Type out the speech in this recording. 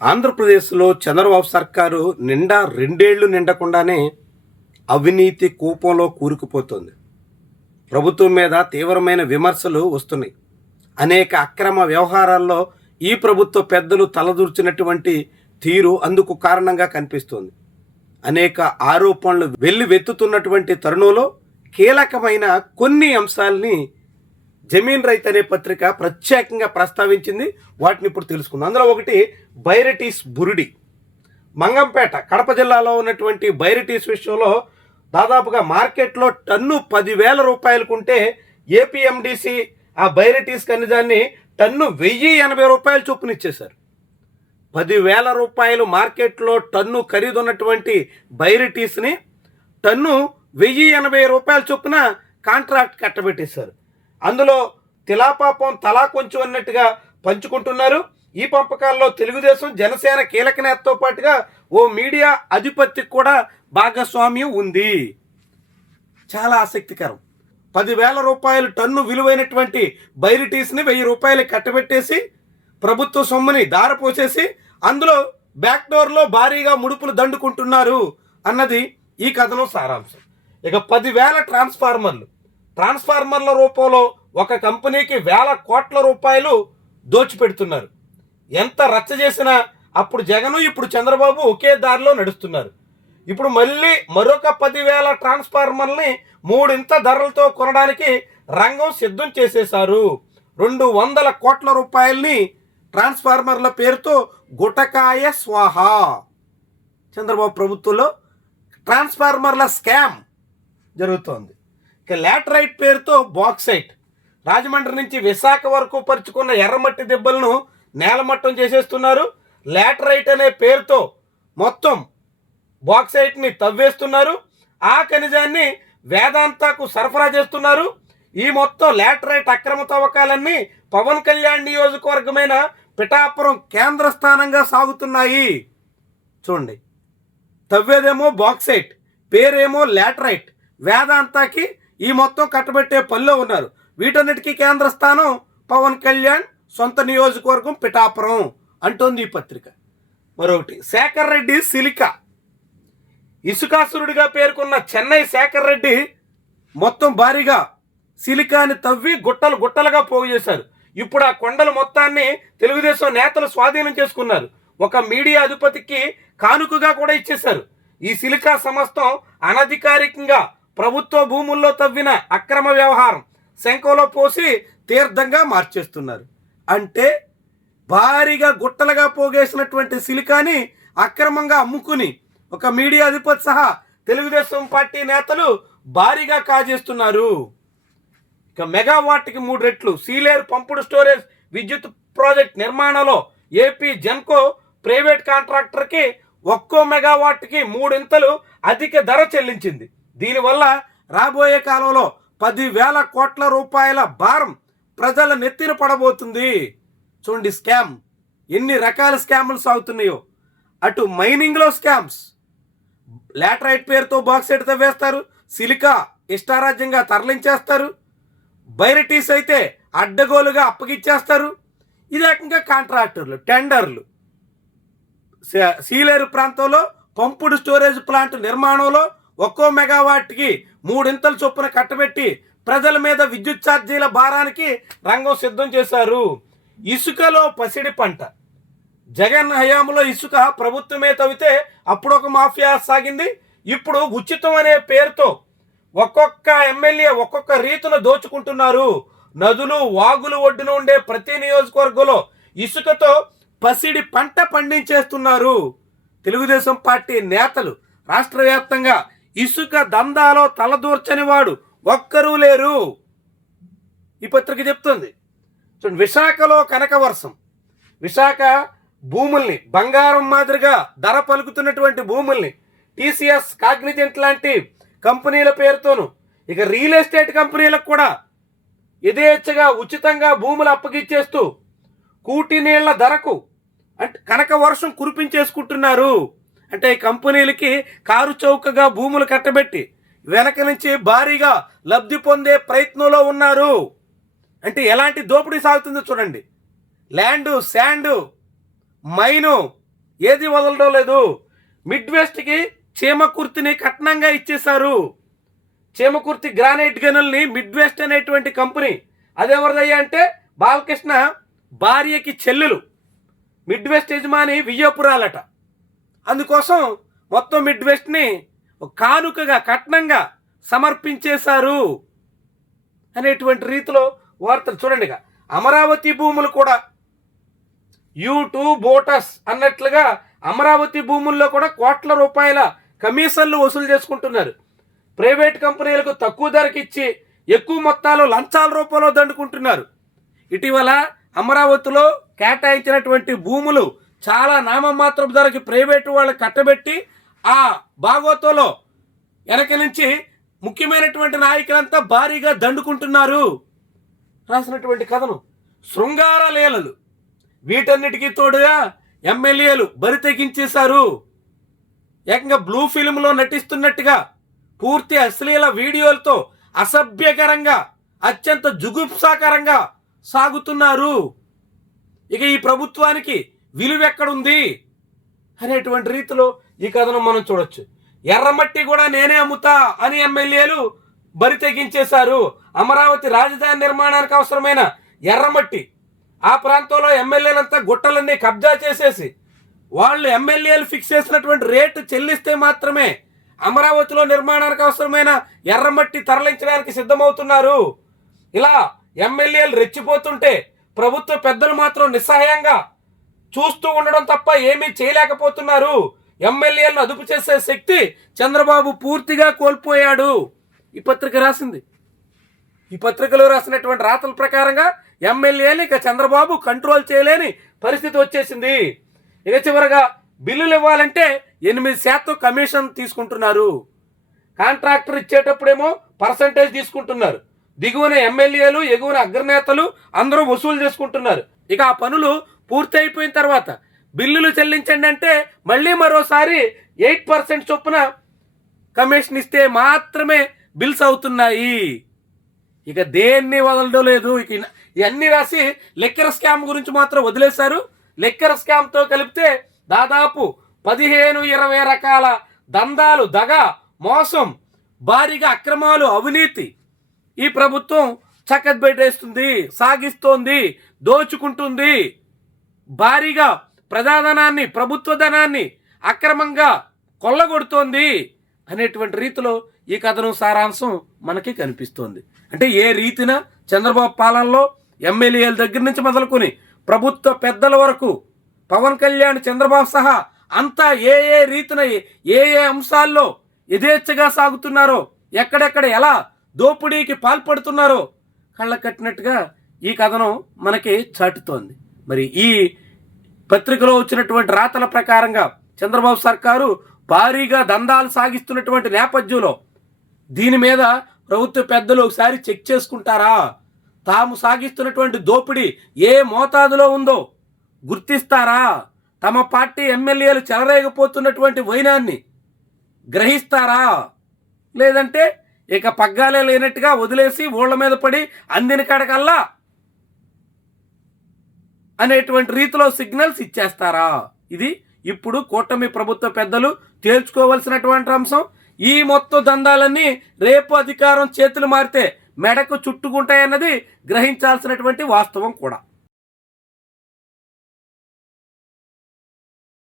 ఆంధ్రప్రదేశ్లో చంద్రబాబు సర్కారు రెండేళ్లు నిండకుండానే అవినీతి కూపంలో కూరుకుపోతుంది. ప్రభుత్వం మీద తీవ్రమైన విమర్శలు వస్తున్నాయి. అనేక అక్రమ వ్యవహారాల్లో ఈ ప్రభుత్వ పెద్దలు తలదూర్చినటువంటి తీరు అందుకు కారణంగా కనిపిస్తుంది. అనేక ఆరోపణలు వెల్లువెత్తుతున్నటువంటి తరుణంలో కీలకమైన కొన్ని అంశాలని జమీన్ రైతు అనే పత్రిక ప్రత్యేకంగా ప్రస్తావించింది. వాటిని ఇప్పుడు తెలుసుకుందాం. అందులో ఒకటి బైరటీస్ బురిడి. మంగంపేట కడప జిల్లాలో ఉన్నటువంటి బైరటీస్ విషయంలో దాదాపుగా మార్కెట్లో టన్ను 10,000 రూపాయలకుంటే ఏపీఎండిసి ఆ బైరటీస్ ఖనిజాన్ని టన్ను 1,080 రూపాయలు చొప్పున ఇచ్చేశారు. 10,000 రూపాయలు మార్కెట్లో టన్ను ఖరీదున్నటువంటి బైరటీస్ని టన్ను 1,080 రూపాయల చొప్పున కాంట్రాక్ట్ కట్టబెట్టేశారు. అందులో తిలాపాపం తలా కొంచెం అన్నట్టుగా పంచుకుంటున్నారు. ఈ పంపకాల్లో తెలుగుదేశం జనసేన కీలక నేతతో పాటుగా ఓ మీడియా అధిపతికి కూడా భాగస్వామ్యం ఉంది. చాలా ఆసక్తికరం. 10,000 రూపాయలు టన్ను విలువైనటువంటి బైరిటీస్ని 1,000 రూపాయలు కట్టబెట్టేసి ప్రభుత్వ సొమ్ముని దారపోసేసి అందులో బ్యాక్డోర్లో భారీగా ముడుపులు దండుకుంటున్నారు అన్నది ఈ కథలో సారాంశం. ఇక 10,000 ట్రాన్స్ఫార్మర్ల రూపంలో ఒక కంపెనీకి 1,000 కోట్ల రూపాయలు దోచిపెడుతున్నారు. ఎంత రచ్చ చేసినా అప్పుడు జగన్ ఇప్పుడు చంద్రబాబు ఒకే దారిలో నడుస్తున్నారు. ఇప్పుడు మళ్ళీ మరొక 10,000 ట్రాన్స్ఫార్మర్ని 3 ధరలతో కొనడానికి రంగం సిద్ధం చేసేశారు. 200 కోట్ల రూపాయల్ని ట్రాన్స్ఫార్మర్ల పేరుతో గుటకాయ స్వాహా. చంద్రబాబు ప్రభుత్వంలో ట్రాన్స్ఫార్మర్ల స్కామ్ జరుగుతోంది. ఇక లాటరైట్ పేరుతో బాక్సైట్. రాజమండ్రి నుంచి విశాఖ వరకు పరుచుకున్న ఎర్రమట్టి దెబ్బలను నేలమట్టం చేసేస్తున్నారు. లాటరైట్ అనే పేరుతో మొత్తం బాక్సైట్ని తవ్వేస్తున్నారు. ఆ ఖనిజాన్ని వేదాంతకు సరఫరా చేస్తున్నారు. ఈ మొత్తం లాటరైట్ అక్రమ తవ్వకాలన్నీ పవన్ కళ్యాణ్ నియోజకవర్గమైన పిఠాపురం కేంద్ర స్థానంగా సాగుతున్నాయి. చూడండి, తవ్వేదేమో బాక్సైట్, పేరేమో లాటరైట్. వేదాంతకి ఈ మొత్తం కట్టబెట్టే పనిలో ఉన్నారు. వీటన్నిటికీ కేంద్ర స్థానం పవన్ కళ్యాణ్ సొంత నియోజకవర్గం పిఠాపురం అంటోంది ఈ పత్రిక. మరొకటి శేఖర్ రెడ్డి సిలికా. ఇసుకాసురుడిగా పేర్కొన్న చెన్నై శేఖర్ రెడ్డి మొత్తం భారీగా సిలికాని తవ్వి గుట్టలుగా పోగు చేశారు. ఇప్పుడు ఆ కొండల మొత్తాన్ని తెలుగుదేశం నేతలు స్వాధీనం చేసుకున్నారు. ఒక మీడియా అధిపతికి కానుకగా కూడా ఇచ్చేశారు. ఈ సిలికా సమస్తం అనధికారికంగా ప్రభుత్వ భూముల్లో తవ్విన అక్రమ వ్యవహారం శంఖంలో పోసి తీర్థంగా మార్చేస్తున్నారు. అంటే భారీగా గుట్టలుగా పోగేసినటువంటి సిలికాని అక్రమంగా అమ్ముకుని ఒక మీడియా అధిపతి సహా తెలుగుదేశం పార్టీ నేతలు భారీగా కాజేస్తున్నారు. ఇక మెగావాట్కి 3 రెట్లు సీలేరు పంపుడు స్టోరేజ్ విద్యుత్ ప్రాజెక్ట్ నిర్మాణంలో ఏపీ జెన్కో ప్రైవేట్ కాంట్రాక్టర్కి ఒక్కో మెగావాట్కి 3 అధిక ధర చెల్లించింది. దీనివల్ల రాబోయే కాలంలో 10,000 కోట్ల రూపాయల భారం ప్రజల నెత్తిన పడబోతుంది. చూడండి స్కామ్, ఎన్ని రకాల స్కాములు సాగుతున్నాయో. అటు మైనింగ్లో స్కామ్స్, లాటరైట్ పేరుతో బాక్సైట్ తవ్వేస్తారు, సిలికా ఇష్టారాజ్యంగా తరలించేస్తారు, బైరటీస్ అయితే అడ్డగోలుగా అప్పగిచ్చేస్తారు. ఇది ఏకంగా కాంట్రాక్టర్లు, టెండర్లు. సీలేరు ప్రాంతంలో పంపుడు స్టోరేజ్ ప్లాంట్ నిర్మాణంలో ఒక్కో మెగావాట్కి 3 చొప్పున కట్టబెట్టి ప్రజల మీద విద్యుత్ ఛార్జీల భారానికి రంగం సిద్ధం చేశారు. ఇసుకలో పసిడి పంట. జగన్ హయాంలో ఇసుక ప్రభుత్వమే తవ్వితే అప్పుడు ఒక మాఫియా సాగింది. ఇప్పుడు ఉచితం అనే పేరుతో ఒక్కొక్క ఎమ్మెల్యే ఒక్కొక్క రీతిలో దోచుకుంటున్నారు. నదులు వాగులు ఒడ్డున ఉండే ప్రతి నియోజకవర్గంలో ఇసుకతో పసిడి పంట పండించేస్తున్నారు. తెలుగుదేశం పార్టీ నేతలు రాష్ట్ర వ్యాప్తంగా ఇసుక దందాలో తలదూర్చని వాడు ఒక్కరూ లేరు. ఈ పత్రిక చెప్తుంది. చూడండి, విశాఖలో కనకవర్షం. విశాఖ భూముల్ని బంగారం మాదిరిగా ధర పలుకుతున్నటువంటి భూముల్ని టీసీఎస్, కాగ్నిజెంట్ లాంటి కంపెనీల పేరుతోను ఇక రియల్ ఎస్టేట్ కంపెనీలకు కూడా యథేచ్ఛగా ఉచితంగా భూములు అప్పగిచ్చేస్తూ కూటి నీళ్ల ధరకు అంటే కనక వర్షం కురిపించేసుకుంటున్నారు. అంటే ఈ కంపెనీలకి కారు చౌకగా భూములు కట్టబెట్టి వెనక నుంచి భారీగా లబ్ధి పొందే ప్రయత్నంలో ఉన్నారు. అంటే ఎలాంటి దోపిడీ సాగుతుందో చూడండి. ల్యాండు, శాండు, మైను, ఏది వదలడం లేదు. మిడ్ వెస్ట్కి చీమకుర్తిని కట్నంగా ఇచ్చేశారు. చీమకుర్తి గ్రానైట్ గనుల్ని మిడ్ వెస్ట్ అనేటువంటి కంపెనీ, అదెవరిదయ్యా అంటే బాలకృష్ణ భార్యకి చెల్లెలు, మిడ్ వెస్ట్ యజమాని వియ్యపురాలట. అందుకోసం మొత్తం మిడ్ వెస్ట్ని కానుకగా కట్నంగా సమర్పించేశారు అనేటువంటి రీతిలో వార్తలు చూడండి. అమరావతి భూములు కూడా U2 బోటస్ అన్నట్లుగా అమరావతి భూముల్లో కూడా కోట్ల రూపాయల కమిషన్లు వసూలు చేసుకుంటున్నారు. ప్రైవేట్ కంపెనీలకు తక్కువ ధరకి ఇచ్చి ఎక్కువ మొత్తాలు లంచాల రూపంలో దండుకుంటున్నారు. ఇటీవల అమరావతిలో కేటాయించినటువంటి భూములు చాలా నామమాత్రపు ధరకి ప్రైవేటు వాళ్ళు కట్టబెట్టి ఆ భాగవతంలో వెనక నుంచి ముఖ్యమైనటువంటి నాయకులంతా భారీగా దండుకుంటున్నారు రాసినటువంటి కథను. శృంగార లీలలు, వీటన్నిటికీ తోడుగా ఎమ్మెల్యేలు బరి తెగించేశారు. ఏకంగా బ్లూ ఫిల్మ్లో నటిస్తున్నట్టుగా పూర్తి అశ్లీల వీడియోలతో అసభ్యకరంగా అత్యంత జుగుప్సాకరంగా సాగుతున్నారు. ఇక ఈ ప్రభుత్వానికి విలువెక్కడుంది అనేటువంటి రీతిలో ఈ కథను మనం చూడొచ్చు. ఎర్రమట్టి కూడా నేనే అమ్ముతా అని ఎమ్మెల్యేలు బరి తెగించేశారు. అమరావతి రాజధాని నిర్మాణానికి అవసరమైన ఎర్రమట్టి ఆ ప్రాంతంలో ఎమ్మెల్యేలంతా గుట్టలన్నీ కబ్జా చేసేసి వాళ్ళు ఎమ్మెల్యేలు ఫిక్స్ చేసినటువంటి రేటు చెల్లిస్తే మాత్రమే అమరావతిలో నిర్మాణానికి అవసరమైన ఎర్రమట్టి తరలించడానికి సిద్ధమవుతున్నారు. ఇలా ఎమ్మెల్యేలు రెచ్చిపోతుంటే ప్రభుత్వ పెద్దలు మాత్రం నిస్సహాయంగా చూస్తూ ఉండడం తప్ప ఏమీ చేయలేకపోతున్నారు. ఎమ్మెల్యేలను అదుపు చేసే శక్తి చంద్రబాబు పూర్తిగా కోల్పోయాడు. ఈ పత్రిక రాసింది. ఈ పత్రికలో రాసినటువంటి రాతల ప్రకారంగా ఎమ్మెల్యేలు ఇక చంద్రబాబు కంట్రోల్ చేయలేని పరిస్థితి వచ్చేసింది. ఇక చివరగా బిల్లులు ఇవ్వాలంటే 8% కమిషన్ తీసుకుంటున్నారు. కాంట్రాక్టర్ ఇచ్చేటప్పుడేమో పర్సంటేజ్ తీసుకుంటున్నారు. దిగువన ఎమ్మెల్యేలు, ఎగువన అగ్రనేతలు అందరూ వసూలు చేసుకుంటున్నారు. ఇక ఆ పనులు పూర్తి అయిపోయిన తర్వాత బిల్లులు చెల్లించండి అంటే మళ్ళీ మరోసారి 8% చొప్పున కమిషన్ ఇస్తే మాత్రమే బిల్స్ అవుతున్నాయి. ఇక దేన్ని వదలడం లేదు. ఇక ఇవన్నీ రాసి లిక్కర్ స్కామ్ గురించి మాత్రం వదిలేశారు. లిక్కర్ స్కామ్తో కలిపితే దాదాపు 15-20 రకాల దందాలు, దగ, మోసం, భారీగా అక్రమాలు, అవినీతి ఈ ప్రభుత్వం చక్కబెట్టేస్తుంది, సాగిస్తోంది, దోచుకుంటుంది. భారీగా ప్రజాధనాన్ని, ప్రభుత్వ ధనాన్ని అక్రమంగా కొల్లగొడుతోంది అనేటువంటి రీతిలో ఈ కథనం సారాంశం మనకి కనిపిస్తోంది. అంటే ఏ రీతిన చంద్రబాబు పాలనలో ఎమ్మెల్యేల దగ్గర నుంచి మొదలుకొని ప్రభుత్వ పెద్దల వరకు పవన్ కళ్యాణ్, చంద్రబాబు సహా అంతా ఏ ఏ రీతిన ఏ ఏ అంశాల్లో యథేచ్ఛగా సాగుతున్నారో, ఎక్కడెక్కడ ఎలా దోపిడీకి పాల్పడుతున్నారో కళ్ళ కట్టినట్టుగా ఈ కథనం మనకి చాటుతోంది. మరి ఈ పత్రికలో వచ్చినటువంటి రాతల ప్రకారంగా చంద్రబాబు సర్కారు భారీగా దందాలు సాగిస్తున్నటువంటి నేపథ్యంలో దీని మీద ప్రభుత్వ పెద్దలు ఒకసారి చెక్ చేసుకుంటారా? తాము సాగిస్తున్నటువంటి దోపిడీ ఏ మోతాదులో ఉందో గుర్తిస్తారా? తమ పార్టీ ఎమ్మెల్యేలు చెలరేగిపోతున్నటువంటి వైనాన్ని గ్రహిస్తారా? లేదంటే ఇక పగ్గాలే లేనట్టుగా వదిలేసి ఊళ్ళ మీద పడి అందిన కడకల్లా అనేటువంటి రీతిలో సిగ్నల్స్ ఇచ్చేస్తారా? ఇది ఇప్పుడు కూటమి ప్రభుత్వ పెద్దలు తేల్చుకోవలసినటువంటి అంశం. ఈ మొత్తం దందాలన్నీ రేపు అధికారం చేతులు మారితే మెడకు చుట్టుకుంటాయన్నది గ్రహించాల్సినటువంటి వాస్తవం కూడా.